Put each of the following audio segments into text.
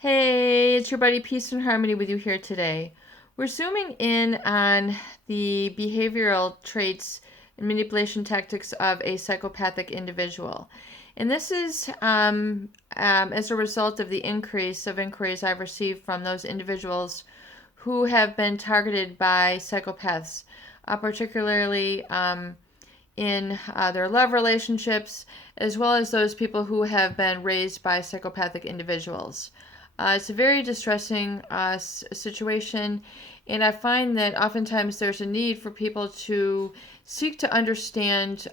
Hey, it's your buddy Peace and Harmony with you here today. We're zooming in on the behavioral traits and manipulation tactics of a psychopathic individual. And this is as a result of the increase of inquiries I've received from those individuals who have been targeted by psychopaths, particularly in their love relationships, as well as those people who have been raised by psychopathic individuals. It's a very distressing situation, and I find that oftentimes there's a need for people to seek to understand,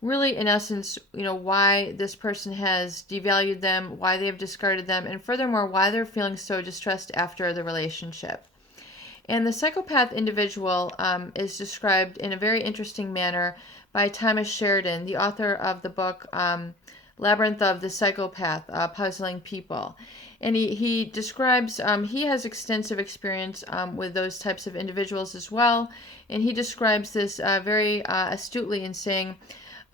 really, in essence, why this person has devalued them, why they have discarded them, and furthermore, why they're feeling so distressed after the relationship. And the psychopath individual is described in a very interesting manner by Thomas Sheridan, the author of the book Labyrinth of the Psychopath, Puzzling People. And he describes, he has extensive experience with those types of individuals as well. And he describes this very astutely in saying,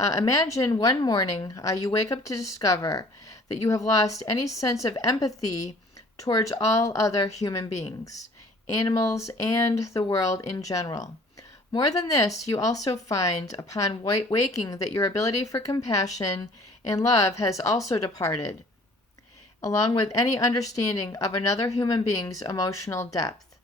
imagine one morning you wake up to discover that you have lost any sense of empathy towards all other human beings, animals, and the world in general. More than this, you also find upon waking that your ability for compassion and love has also departed, along with any understanding of another human being's emotional depth.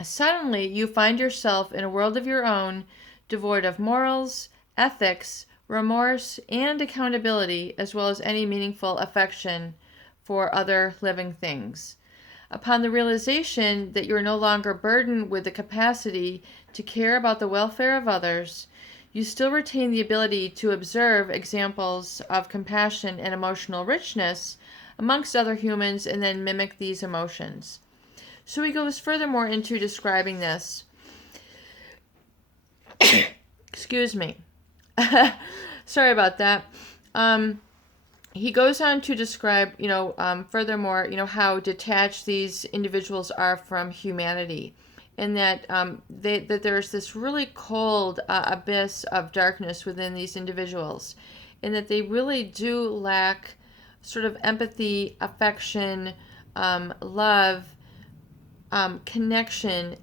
Suddenly, you find yourself in a world of your own, devoid of morals, ethics, remorse, and accountability, as well as any meaningful affection for other living things. Upon the realization that you are no longer burdened with the capacity to care about the welfare of others, you still retain the ability to observe examples of compassion and emotional richness amongst other humans and then mimic these emotions. So he goes furthermore into describing this. Excuse me. Sorry about that. He goes on to describe, furthermore, how detached these individuals are from humanity, and that that there's this really cold abyss of darkness within these individuals, and that they really do lack sort of empathy, affection, love, connection,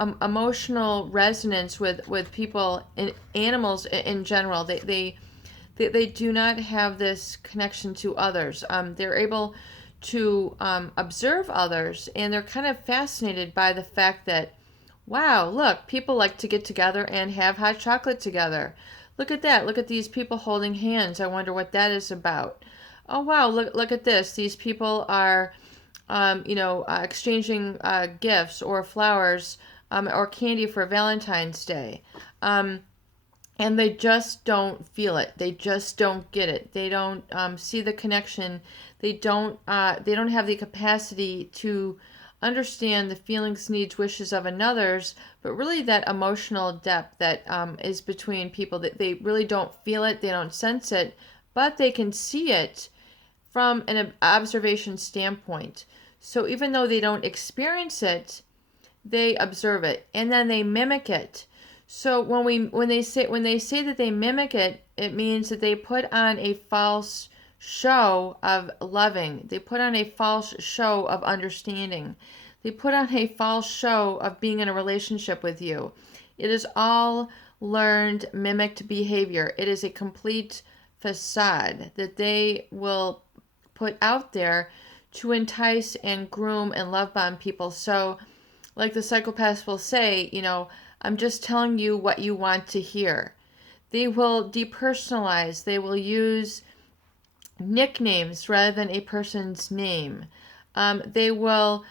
emotional resonance with people and animals in general. They do not have this connection to others. They're able to observe others, and they're kind of fascinated by the fact that, wow, look, people like to get together and have hot chocolate together. Look at that. Look at these people holding hands. I wonder what that is about. Oh, wow, look at this. These people are, exchanging gifts or flowers or candy for Valentine's Day. And they just don't feel it. They just don't get it. They don't see the connection. They don't have the capacity to understand the feelings, needs, wishes of another's, but really that emotional depth that is between people. That they really don't feel it. They don't sense it, but they can see it from an observation standpoint. So even though they don't experience it, they observe it and then they mimic it. So when they say that they mimic it, it means that they put on a false show of loving. They put on a false show of understanding. They put on a false show of being in a relationship with you. It is all learned, mimicked behavior. It is a complete facade that they will put out there to entice and groom and love bomb people. So, like the psychopaths will say, I'm just telling you what you want to hear. They will depersonalize. They will use nicknames rather than a person's name. They will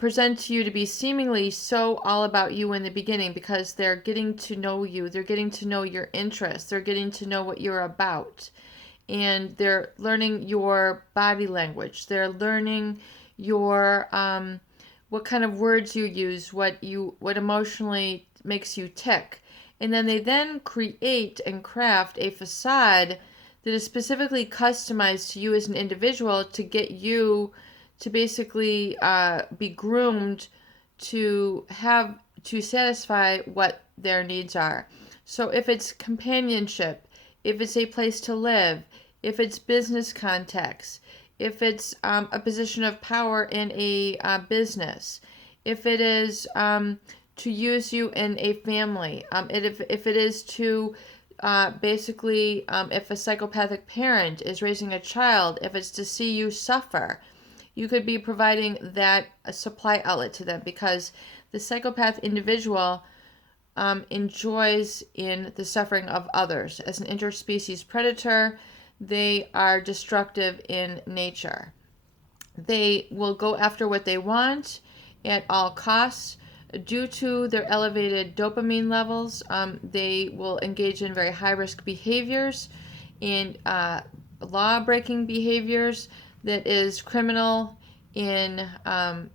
present to you to be seemingly so all about you in the beginning because they're getting to know you. They're getting to know your interests. They're getting to know what you're about. And they're learning your body language. They're learning your what kind of words you use, what emotionally makes you tick. And then they create and craft a facade that is specifically customized to you as an individual to get you to basically be groomed to satisfy what their needs are. So if it's companionship, if it's a place to live, if it's business contacts, if it's a position of power in a business, if it is to use you in a family, if it is to basically, if a psychopathic parent is raising a child, if it's to see you suffer, you could be providing that supply outlet to them, because the psychopath individual enjoys in the suffering of others. As an interspecies predator, they are destructive in nature. They will go after what they want at all costs. Due to their elevated dopamine levels, they will engage in very high-risk behaviors, in law-breaking behaviors that is criminal in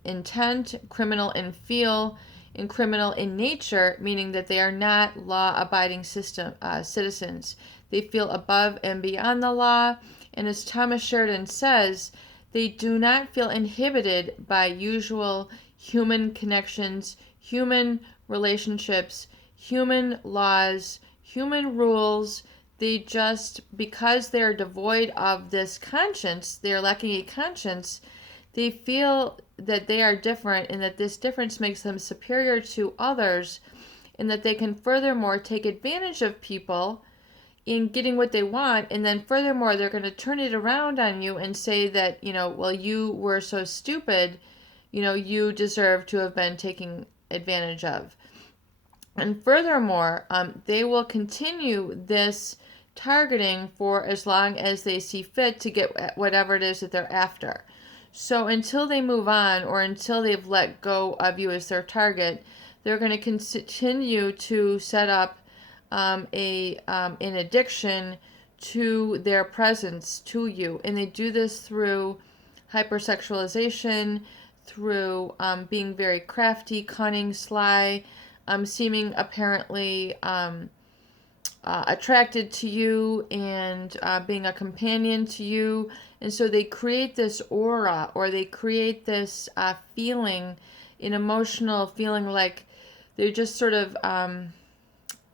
intent, criminal in feel, and criminal in nature, meaning that they are not law-abiding citizens. They feel above and beyond the law, and as Thomas Sheridan says, they do not feel inhibited by usual human connections, human relationships, human laws, human rules. They just, because they are devoid of this conscience, they are lacking a conscience, they feel that they are different and that this difference makes them superior to others, and that they can furthermore take advantage of people in getting what they want, and then furthermore they're going to turn it around on you and say that, well, you were so stupid, you deserve to have been taken advantage of. And furthermore, they will continue this targeting for as long as they see fit to get whatever it is that they're after. So until they move on, or until they've let go of you as their target, they're going to continue to set up an addiction to their presence to you. And they do this through hypersexualization, through being very crafty, cunning, sly, seeming apparently attracted to you, and being a companion to you. And so they create this aura, or they create this feeling, an emotional feeling, like they just sort of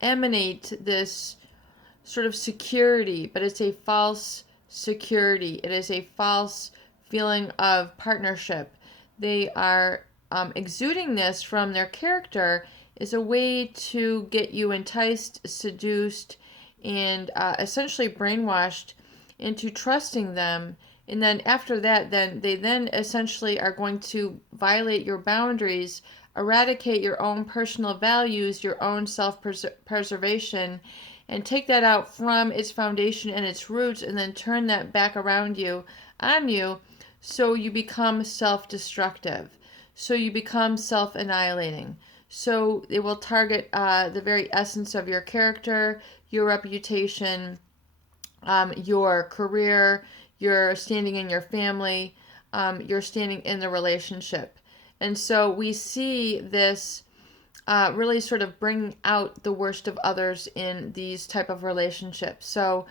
emanate this sort of security, but it's a false security. It is a false feeling of partnership. They are exuding this from their character as a way to get you enticed, seduced, and essentially brainwashed into trusting them. And then after that, they essentially are going to violate your boundaries, eradicate your own personal values, your own self-preservation, and take that out from its foundation and its roots, and then turn that back around you, on you, so you become self-destructive. So you become self-annihilating. So it will target the very essence of your character, your reputation, your career, your standing in your family, your standing in the relationship. And so we see this really sort of bring out the worst of others in these type of relationships. So,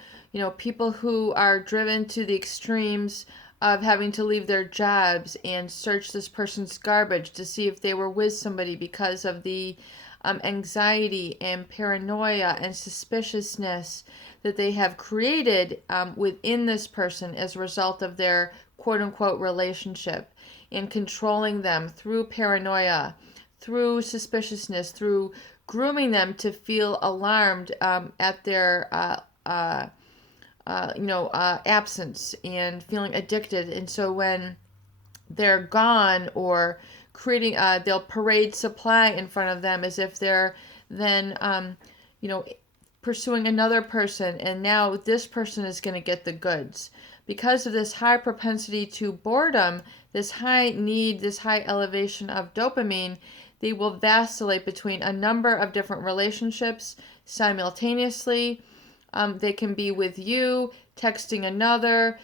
people who are driven to the extremes of having to leave their jobs and search this person's garbage to see if they were with somebody, because of the anxiety and paranoia and suspiciousness that they have created within this person as a result of their quote-unquote relationship, and controlling them through paranoia, through suspiciousness, through grooming them to feel alarmed at their absence, and feeling addicted. And so when they're gone, or creating, they'll parade supply in front of them as if they're then, pursuing another person, and now this person is going to get the goods. Because of this high propensity to boredom, this high need, this high elevation of dopamine, they will vacillate between a number of different relationships simultaneously. They can be with you, texting another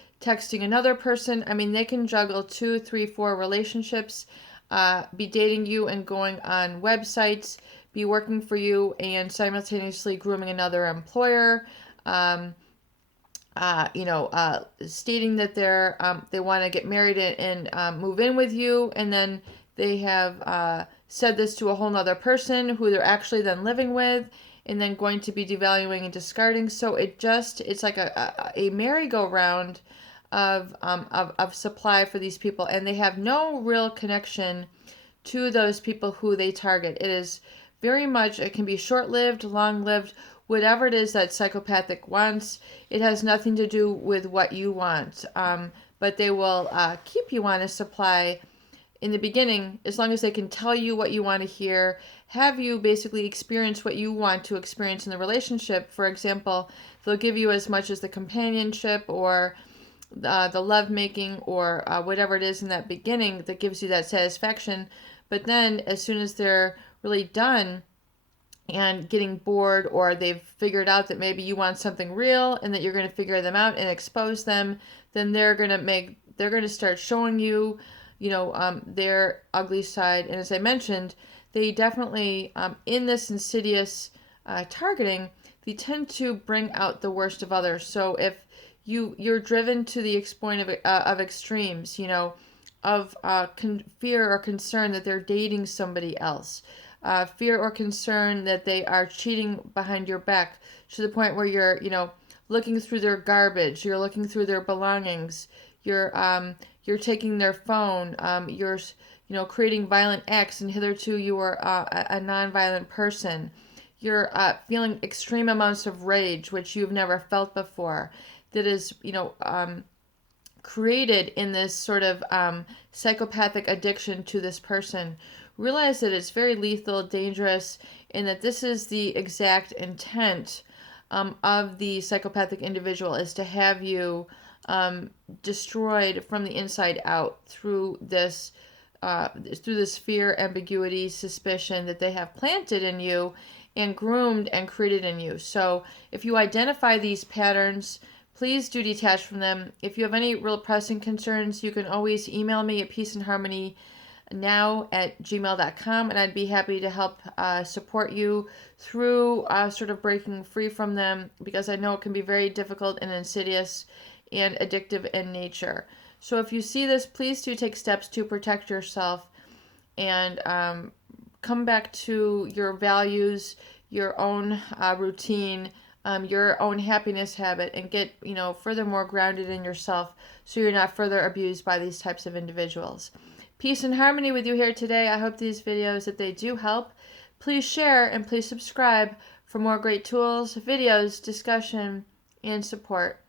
person. I mean, they can juggle 2, 3, 4 relationships, be dating you and going on websites, be working for you and simultaneously grooming another employer, stating that they want to get married and move in with you, and then they have said this to a whole nother person who they're actually then living with, and then going to be devaluing and discarding. So it's like a merry-go-round of supply for these people, and they have no real connection to those people who they target. It is very much, it can be short-lived, long-lived, whatever it is that psychopathic wants. It has nothing to do with what you want, but they will keep you on a supply in the beginning, as long as they can tell you what you want to hear, have you basically experience what you want to experience in the relationship. For example, they'll give you as much as the companionship or the love making or whatever it is in that beginning that gives you that satisfaction. But then, as soon as they're really done and getting bored, or they've figured out that maybe you want something real and that you're going to figure them out and expose them, then they're going to start showing you, their ugly side. And as I mentioned, they definitely, in this insidious targeting, they tend to bring out the worst of others. So if you're driven to the point of extremes, of fear or concern that they're dating somebody else, fear or concern that they are cheating behind your back, to the point where you're, looking through their garbage, you're looking through their belongings, you're taking their phone, you're, creating violent acts, and hitherto you are a non-violent person. You're feeling extreme amounts of rage, which you've never felt before. That is, created in this sort of psychopathic addiction to this person. Realize that it's very lethal, dangerous, and that this is the exact intent of the psychopathic individual, is to have you destroyed from the inside out through this fear, ambiguity, suspicion that they have planted in you and groomed and created in you. So if you identify these patterns, please do detach from them. If you have any real pressing concerns, you can always email me at peaceandharmonynow@gmail.com, and I'd be happy to help support you through sort of breaking free from them, because I know it can be very difficult and insidious and addictive in nature. So if you see this, please do take steps to protect yourself and come back to your values, your own routine, your own happiness habit, and get, furthermore grounded in yourself, so you're not further abused by these types of individuals. Peace and harmony with you here today. I hope these videos, that they do help. Please share and please subscribe for more great tools, videos, discussion, and support.